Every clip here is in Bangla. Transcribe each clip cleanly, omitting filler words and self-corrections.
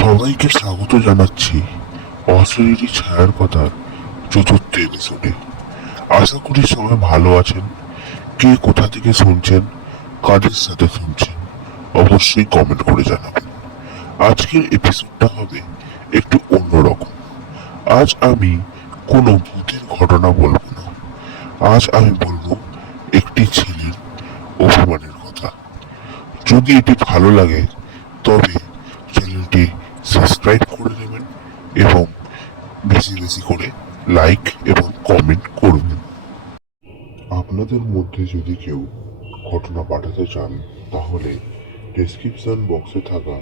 সবাইকে স্বাগত জানাচ্ছি অশরীরী ছায়ার কথার চতুর্থ এপিসোডে। আশা করি সবাই ভালো আছেন। কে কোথা থেকে শুনছেন, কাদের সাথে শুনছেন, অবশ্যই কমেন্ট করে জানাবেন। আজকের এপিসোডটা হবে একটু অন্যরকম। আজ আমি কোনো ভূতের ঘটনা বলবো না। আজ আমি বলবো একটি ছেলের অভিমানের কথা। যদি এটি ভালো লাগে তবে চ্যানেলটি সাবস্ক্রাইব করে দেবেন এবং বেশি বেশি করে লাইক এবং কমেন্ট করবেন। আপনাদের মধ্যে যদি কেউ ঘটনা পাঠাতে চান তাহলে ডেসক্রিপশন বক্সে থাকা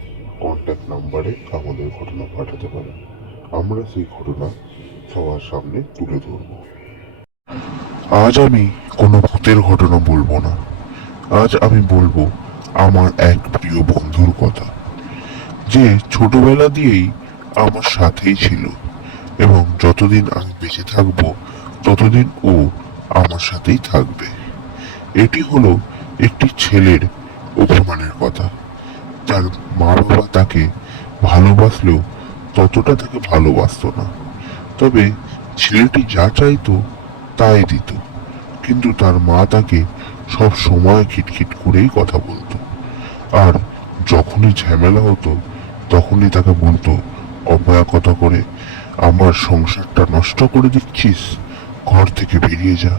কন্ট্যাক্ট নাম্বারে আমাদের ঘটনা পাঠাতে পারেন। আমরা সেই ঘটনা সবার সামনে তুলে ধরব। আজ আমি কোনো ভূতের ঘটনা বলবো না। আজ আমি বলবো আমার এক প্রিয় বন্ধুর কথা, যে ছোটবেলা দিয়েই আমার সাথেই ছিল এবং যতদিন আমি বেঁচে থাকবো ততদিন ও আমার সাথেই থাকবে। এটি হলো একটি ছেলের অভিমানের কথা। তার মা বাবা তাকে ভালোবাসলেও ততটা তাকে ভালোবাসতো না। তবে ছেলেটি যা চাইতো তাই দিত, কিন্তু তার মা তাকে সব সময় খিটখিট করেই কথা বলতো। আর যখনই ঝামেলা হতো তখনই তাকে বলতো অপয়া কথা করে, আমার সংসারটা নষ্ট করে দিচ্ছিস, ঘর থেকে বেরিয়ে যা।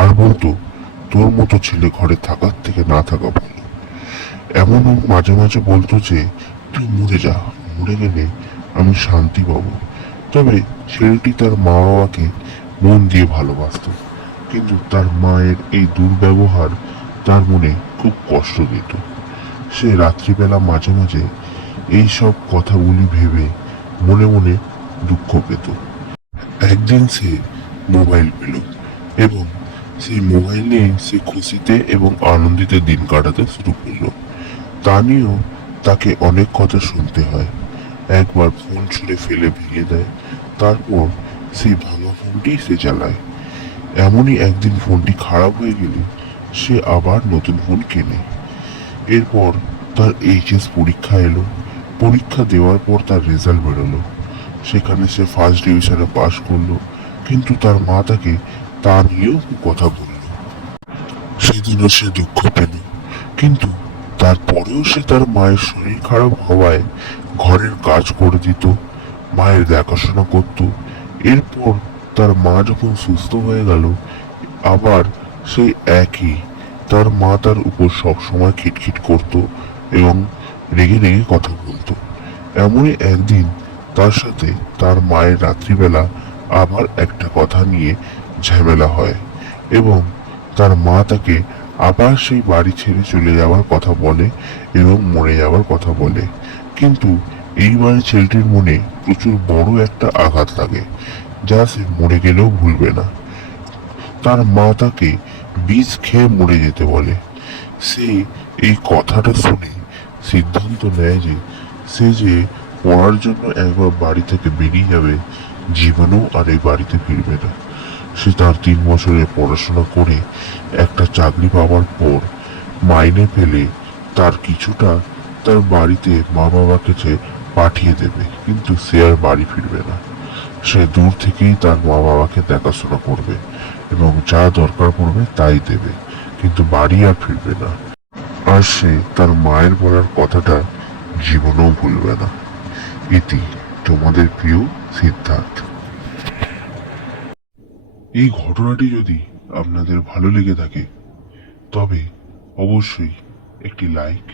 আর বলতো তোর মতো ছেলে ঘরে থাকার থেকে না থাকা ভালো। এমনও মাঝে মাঝে বলতো যে তুই মরে যা, মরে গেলে আমি শান্তি পাবো। তবে ছেলেটি তার মা বাবাকে মন দিয়ে ভালোবাসত, কিন্তু তার মায়ের এই দুর্ব্যবহার তার মনে খুব কষ্ট দিত। সে রাত্রিবেলা মাঝে মাঝে এই সব কথাগুলি ভেবে মনে মনে দুঃখ পেত। একদিন সে মোবাইল পেল এবং সেই মোবাইল নিয়ে সে খুশিতে এবং আনন্দিতে দিন কাটাতে শুরু করলো। তা নিয়েও তাকে অনেক কথা শুনতে হয়। একবার ফোন ছুঁড়ে ফেলে ভেঙে দেয়, তারপর সেই ভাঙা ফোনটি সে চালায়। এমনই একদিন ফোনটি খারাপ হয়ে গেলে সে আবার নতুন ফোন কেনে। এরপর তার এইচএস পরীক্ষা এলো। পরীক্ষা দেওয়ার পর তার রেজাল্ট বেরোলো। সেখানে সে ফার্স্ট ডিভিশনে পাশ করলো, কিন্তু তার মা তাকে তা নিয়েও কথা বলল। সেদিনও সে দুঃখ পেল, কিন্তু তারপরেও সে তার মায়ের শরীর খারাপ হওয়ায় ঘরের কাজ করে দিত, মায়ের দেখাশোনা করত। এরপর তার মা যখন সুস্থ হয়ে গেল, আবার সেই একই, তার মা তার উপর সবসময় খিটখিট করত এবং রেগে রেগে কথা বলতো। এমনই একদিন তার সাথে তার মায়ের রাত্রিবেলা আবার একটা কথা নিয়ে ঝামেলা হয় এবং তার মা তাকে আবার সেই বাড়ি ছেড়ে চলে যাওয়ার কথা বলে এবং মরে যাওয়ার কথা বলে। কিন্তু এইবার ছেলেটির মনে প্রচুর বড় একটা আঘাত লাগে, যা সে মরে গেলেও ভুলবে না। তার মা তাকে বিষ খেয়ে মরে যেতে বলে। সে এই কথাটা শুনে সিদ্ধান্ত নেয় যে সে যে পড়ার জন্য একবার বাড়ি থেকে বেরিয়ে যাবে, জীবনেও আর এই বাড়িতে ফিরবে না। সে তার 3 বছরের পড়াশোনা করে একটা চাকরি পাওয়ার পর মাইনে পেলে তার কিছুটা তার বাড়িতে মা বাবার কাছে পাঠিয়ে দেবে, কিন্তু সে আর বাড়ি ফিরবে না। সে দূর থেকেই তার মা বাবাকে দেখাশোনা করবে এবং যা দরকার পড়বে তাই দেবে, কিন্তু বাড়ি আর ফিরবে না। আর সে তার মায়ের বলার কথাটা জীবনেও ভুলবে না। ইতি তোমাদের প্রিয় সিদ্ধার্থ। এই ঘটনাটি যদি আপনাদের ভালো লেগে থাকে তবে অবশ্যই একটি লাইক,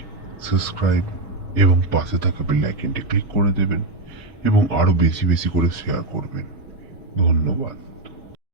সাবস্ক্রাইব এবং পাশে থাকা বেল আইকনটি ক্লিক করে দেবেন এবং আরো বেশি বেশি করে শেয়ার করবেন। ধন্যবাদ।